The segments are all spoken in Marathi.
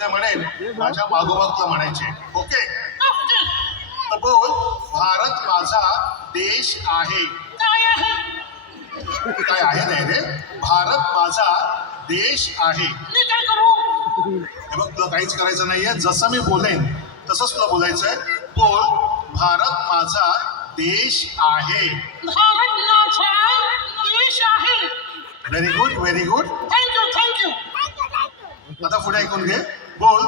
ते म्हणेन माझ्या मागोमाग तुला म्हणायचे. ओके? तर बोल भारत माझा देश आहे. काय आहे? नाही रे? भारत माझा देश आहे. हे बघ तुला काहीच करायचं नाहीये. जसं मी बोलेन तसंच तुला बोलायचंय. बोल भारत माझा देश आहे. भारत माझा देश आहे. Very good very good thank you thank you आता पुढे ऐकून घे. बोल.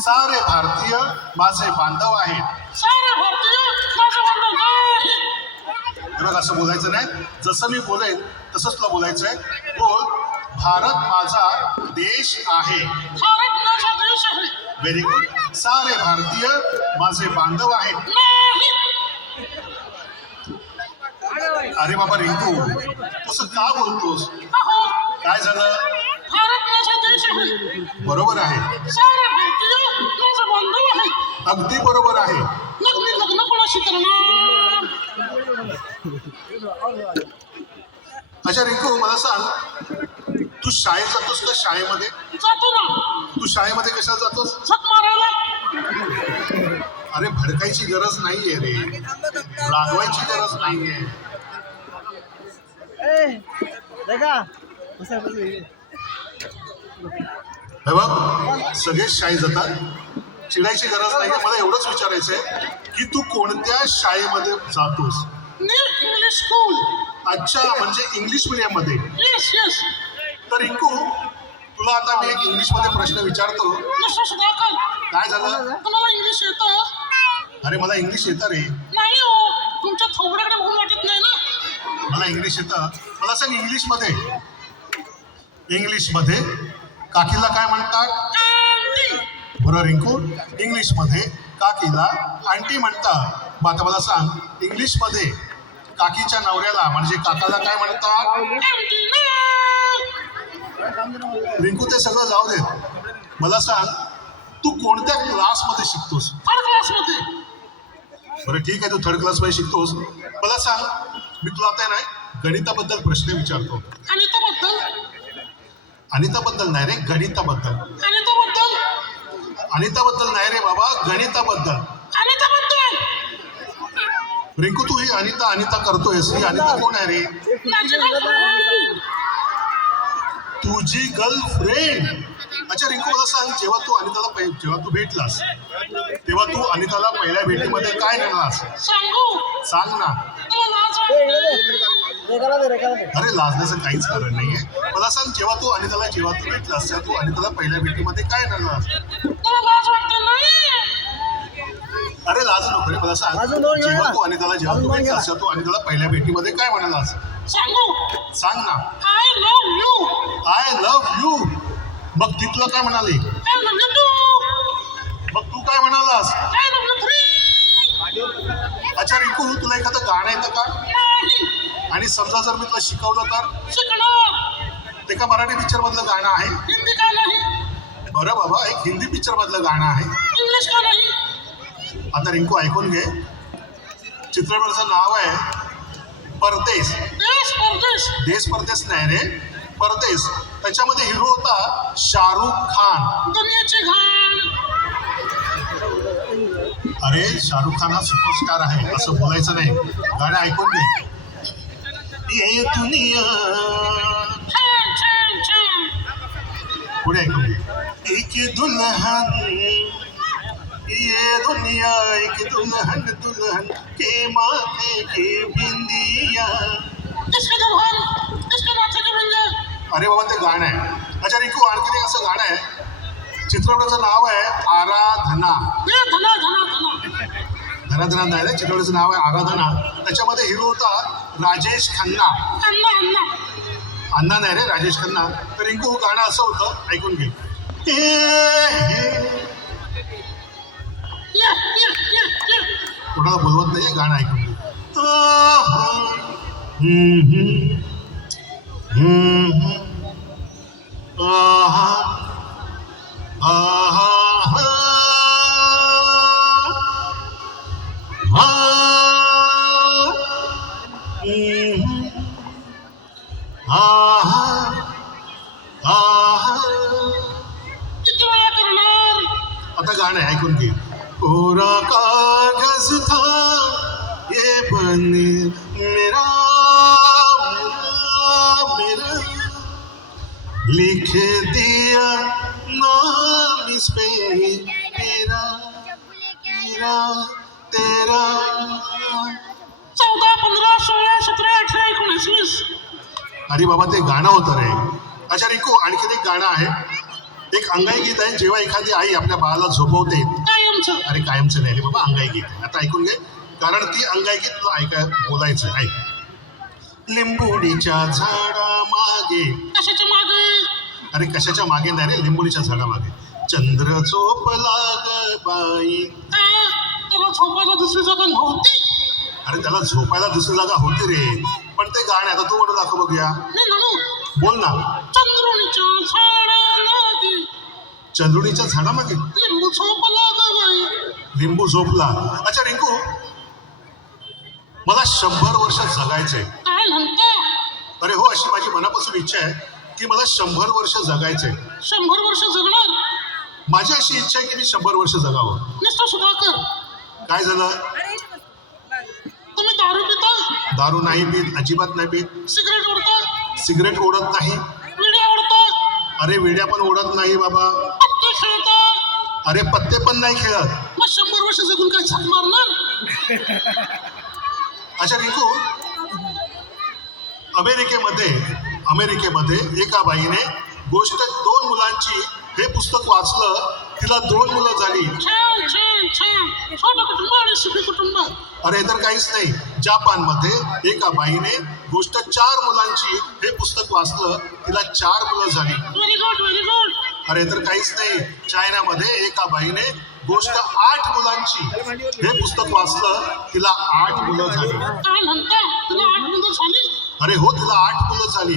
सारे भारतीय माझे बांधव आहेत. सारे भारतीय माझं म्हणणं नाही बघ असं बोलायचं नाही. जसं मी बोलेन तसंच तुला बोलायचंय. बोल भारत माझा देश आहे. भारत माझा देश आहे. व्हेरी गुड सारे भारतीय माझे बांधव आहेत. अरे बाबा रिंकू तसं का बोलतोस? काय झालं भारत माझा देश आहे बरोबर आहे. अगदी बरोबर आहे. अच्छा रिंकू मला सांग. तू शाळेत जातोस का शाळेमध्ये? जातो ना तू शाळेमध्ये कशाला जातोस? अरे भडकायची गरज नाहीये रे. रागवायची गरज नाहीये. हे बघ सगळेच शाळेत जातात. चिडायची गरज नाहीये मला एवढंच विचारायचंय की तू कोणत्या शाळेमध्ये जातोस? इंग्लिश स्कूल अच्छा म्हणजे इंग्लिश मीडियममध्ये. येस येस तर रिंकू तुला आता मी एक इंग्लिशमध्ये प्रश्न विचारतो. मिस्टर सुधाकर काय झालं? तुम्हाला इंग्लिश येतं? अरे मला इंग्लिश येतं रे. नाही हो तुमच्या थोबड्याकडे बघून वाटत नाही ना? मला इंग्लिश येतं. मला सांग इंग्लिशमध्ये. इंग्लिशमध्ये काकीला काय म्हणतात? बरं रिंकू इंग्लिशमध्ये काकीला आंटी म्हणतात. मग आता मला सांग इंग्लिशमध्ये काकीच्या नवऱ्याला म्हणजे काकाला काय म्हणतात? रिंकू ते सगळं जाऊ दे. मला सांग तू कोणत्या क्लासमध्ये शिकतोस? थर्ड क्लासमध्ये बरं ठीक आहे तू थर्ड क्लासमध्ये शिकतोस. मला सांग मी तुला आता नाही गणिताबद्दल प्रश्न विचारतो. अनिताबद्दल अनिताबद्दल नाही रे गणिताबद्दल. अनिताबद्दल अनिताबद्दल नाही रे बाबा गणिताबद्दल. अनिताबद्दल रिंकू तू ही अनिता अनिता करतोयस. ही अनिता कोण आहे रे. तुझी गर्लफ्रेंड अच्छा रिंकू मला सांग जेव्हा तू अनिताला जेव्हा तू भेटलास तेव्हा तू अनिताला पहिल्या भेटीमध्ये काय सांगू. सांग ना. अरे लाजण्याचं काहीच कारण नाहीये. मला सांग जेव्हा तू अनिताला जेव्हा तू भेटलास तू अनिताला पहिल्या भेटीमध्ये काय करलास तुला लाज वाटते नाही अरे लाज नको रे मला सांग. जेव्हा. तू अनिताला जेव्हा तू. भेटलास तू अनिताला पहिल्या भेटीमध्ये काय म्हणालास सांगू? सांग ना. I love you I love you मग ती तुला काय म्हणाली मग तू काय म्हणालास? समजा जर मी तुला शिकवलं तर? शिकणार ते का मराठी पिक्चर मधलं गाणं आहे. हिंदी का नाही? बरं बाबा एक हिंदी पिक्चर मधलं गाणं आहे. इंग्लिश का नाही? आता रिंकू ऐकून घे. चित्रपटाचं नाव आहे परदेश देश परदेश देश परदेश नाही रे परदेश त्याच्यामध्ये हिरो होता शाहरुख खान. दुनियाची घाण. अरे शाहरुख खान हा सुपरस्टार आहे असं बोलायचं नाही. गाणं ऐकून घे. ये दुनिया पुढे एक दुल्हन ये दुनिया एक दुल्हन दुल्हन के माथे की बिंदिया। किसके दुल्हन किसके माथे के बिंदे अरे बाबा ते गाणं आहे. अच्छा रिंकू आणखी एक असं गाणं आहे. चित्रपटाचं नाव आहे आराधना. धना धना धना. धना धना नाही चित्रपटाचं नाव आहे आराधना. त्याच्यामध्ये हिरो होता राजेश खन्ना अन्ना नाही रे राजेश खन्ना तर रिंकू हे गाणं असं होतं ऐकून घे ए. ये ये ये ये कोणाला बोलवत नाही गाणं ऐकून घे आहा. हम्म. आहा. गाणं आहे ऐकून घे. कोरा कागज था ये बन मेरा मेरा. मेरा लिख दिया नाम इस पे तेरा तेरा तेरा. चौदा पंधरा सोळा सतरा अठरा एकोणीस वीस. अरे बाबा ते गाणं होतं रे. अच्छा रिको आणखीन एक गाणं आहे. एक अंगाई गीत आहे जेव्हा एखादी आई आपल्या बाळाला झोपवते. कायमचं. अरे कायमचं नाही रे बाबा अंगाई गीत आहे. आता ऐकून घे. कारण ती अंगाई गीत तुला ऐकाय बोलायचं आहे. ऐक. लिंबुडीच्या झाडा मागे कशाच्या मागे? अरे कशाच्या मागे नाही रे लिंबुडीच्या झाडा मागे चंद्र चोपला ग बाई. त्याला झोपायला दुसरी जागा नव्हती? अरे त्याला झोपायला दुसरी जागा होती रे. पण ते गाणं आता तू म्हणून दाखव बघूया. म्हणू बोल ना. चंद्रुणीच्या झाडालागी चंद्रुणीच्या झाडामागे? लिंबू झोपला ग बाई. लिंबू झोपला. अच्छा रिंकू मला शंभर वर्ष जगायचंय. काय म्हणता? अरे हो अशी माझी मनापासून इच्छा आहे की मला शंभर वर्ष जगायचंय. शंभर वर्ष जगणार? माझी अशी इच्छा आहे की मी शंभर वर्ष जगावं. मिस्टर सुधाकर. काय झालं? तुम्ही दारू पिता? दारू नाही पीत अजिबात नाही पीत. सिगरेट सिगरेट ओढत नाही. अरे वेड्या पण ओढत नाही बाबा. अरे पत्ते पण नाही खेळत. मग शंभर वर्ष जगून काय झक मारणार? अच्छा रिंकू अमेरिकेमध्ये अमेरिकेमध्ये एका बाईने गोष्ट दोन मुलांची हे पुस्तक वाचलं. तिला दोन मुलं झाली. छान छान छान. छोटं कुटुंब आणि सुखी कुटुंब. अरे तर काहीच नाही. जपानमध्ये एका बाईने गोष्ट चार मुलांची हे पुस्तक वाचलं तिला चार मुलं झाली. व्हेरी गुड व्हेरी गुड अरे तर काहीच नाही. चायनामध्ये एका बाईने गोष्ट आठ मुलांची हे पुस्तक वाचलं तिला आठ मुलं झाली. काय म्हणता? तुला आठ मुलं झाली? अरे हो तिला आठ मुलं झाली.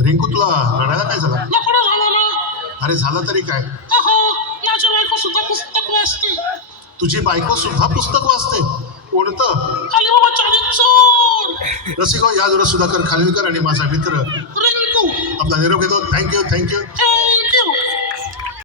रिंकू तुला रडायला काय झालं? लफडा झाला ना. अरे झालं तरी काय? अहो माझी बायको सुद्धा पुस्तक वाचते. तुझी बायको सुद्धा पुस्तक वाचते. कोणतं? खाली बाबा चाळीस चोर. रसिको या जोरा सुधाकर खानविलकर आणि माझा मित्र. रिंकू. आपला निरोप घेतो. Thank you thank you thank